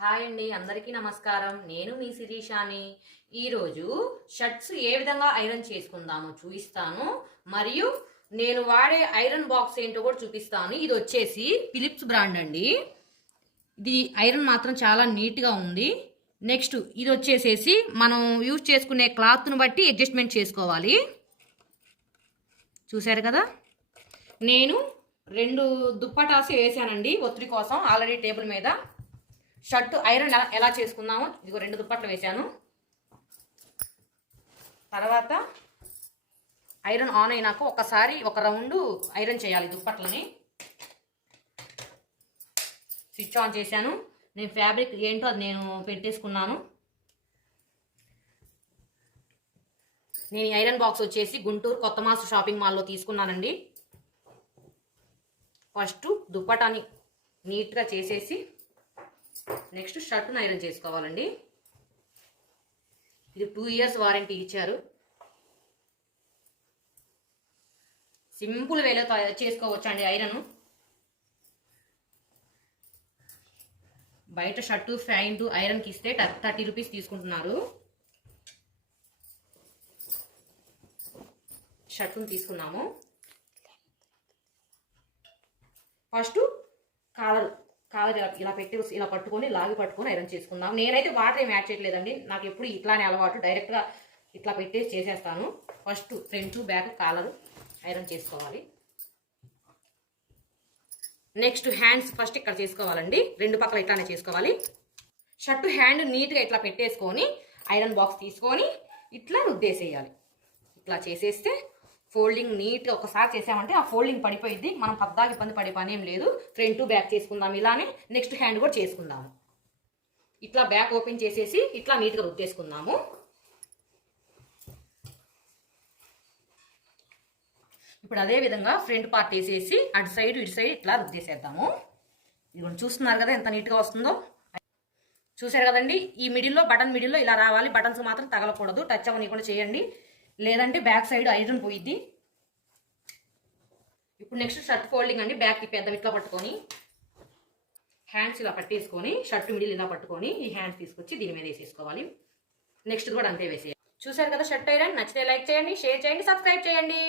Hi అండి, అందరికీ నమస్కారం. నేను మీ శిరీషాని. ఈరోజు షర్ట్స్ ఏ విధంగా ఐరన్ చేసుకుందామో చూపిస్తాను. మరియు నేను వాడే ఐరన్ బాక్స్ ఏంటో కూడా చూపిస్తాను. ఇది వచ్చేసి ఫిలిప్స్ బ్రాండ్ అండి. ఇది ఐరన్ మాత్రం చాలా నీట్గా ఉంది. నెక్స్ట్ ఇది వచ్చేసేసి మనం యూజ్ చేసుకునే క్లాత్ను బట్టి అడ్జస్ట్మెంట్ చేసుకోవాలి. చూసారు కదా, నేను 2 దుప్పటాసి వేసానండి ఒత్తిడి కోసం ఆల్రెడీ టేబుల్ మీద. షర్ట్ ఐరన్ ఎలా చేసుకుందామో ఇదిగో 2 దుప్పట్లు వేసాను. తర్వాత ఐరన్ ఆన్ అయినాక ఒకసారి ఒక రౌండ్ ఐరన్ చేయాలి దుప్పట్లని. స్విచ్ ఆన్ చేశాను. నేను ఫ్యాబ్రిక్ ఏంటో అది నేను పెట్టేసుకున్నాను. నేను ఈ ఐరన్ బాక్స్ వచ్చేసి గుంటూరు కొత్త మాసు షాపింగ్ మాల్లో తీసుకున్నానండి. ఫస్ట్ దుప్పటాని నీట్గా చేసేసి నెక్స్ట్ షర్ట్ను ఐరన్ చేసుకోవాలండి. ఇది 2 ఇయర్స్ వారంటీ ఇచ్చారు. సింపుల్ వేలో చేసుకోవచ్చు అండి ఐరన్. బయట షర్టు ప్యాంటు ఐరన్కి ఇస్తే 30 రూపీస్ తీసుకుంటున్నారు. షర్టును తీసుకున్నాము. ఫస్ట్ కాలర్ ఇలా పెట్టి ఇలా పట్టుకొని లాగి పట్టుకొని ఐరన్ చేసుకుందాం. నేనైతే వాటర్ ఏం యాడ్ చేయట్లేదండి, నాకు ఎప్పుడు ఇట్లానే అలవాటు. డైరెక్ట్గా ఇట్లా పెట్టేసి చేసేస్తాను. First front back collar iron చేసుకోవాలి. నెక్స్ట్ హ్యాండ్స్ ఫస్ట్ ఇక్కడ చేసుకోవాలండి. 2 పక్కల ఇట్లానే చేసుకోవాలి. షర్టు హ్యాండ్ నీట్గా ఇట్లా పెట్టేసుకొని ఐరన్ బాక్స్ తీసుకొని ఇట్లా రుద్దేసేయాలి. ఇట్లా చేసేస్తే ఫోల్డింగ్ నీట్గా ఒకసారి చేసామంటే ఆ ఫోల్డింగ్ పడిపోయింది. మనం పద్దాకి ఇబ్బంది పడే పని ఏం లేదు. ఫ్రంట్ బ్యాక్ చేసుకుందాం ఇలానే. నెక్స్ట్ హ్యాండ్ కూడా చేసుకుందాము. ఇట్లా బ్యాక్ ఓపెన్ చేసేసి ఇట్లా నీట్గా రుద్దేసుకుందాము. ఇప్పుడు అదే విధంగా ఫ్రంట్ పార్ట్ వేసేసి అటు సైడ్ ఇటు సైడ్ ఇట్లా రుద్దేసేద్దాము. ఇది చూస్తున్నారు కదా ఎంత నీట్గా వస్తుందో. చూసారు కదండి, ఈ మిడిల్లో బటన్ మిడిల్లో ఇలా రావాలి. బటన్స్ మాత్రం తగలకూడదు, టచ్ అవ్వనీయకుండా చేయండి, లేదంటే బ్యాక్ సైడ్ ఐరన్ పోయిద్ది. ఇప్పుడు నెక్స్ట్ షర్ట్ ఫోల్డింగ్ అండి. బ్యాక్ తిప్పేద్దాం. ఇట్లా పట్టుకొని హ్యాండ్స్ ఇలా పట్టేసుకొని షర్ట్ మిడిల్ ఇలా పట్టుకొని ఈ హ్యాండ్స్ తీసుకొచ్చి దీని మీద వేసేసుకోవాలి. నెక్స్ట్ కూడా అంతే వేసేయాలి. చూసారు కదా షర్ట్ ఐరన్. నచ్చితే లైక్ చేయండి, షేర్ చేయండి, సబ్స్క్రైబ్ చేయండి.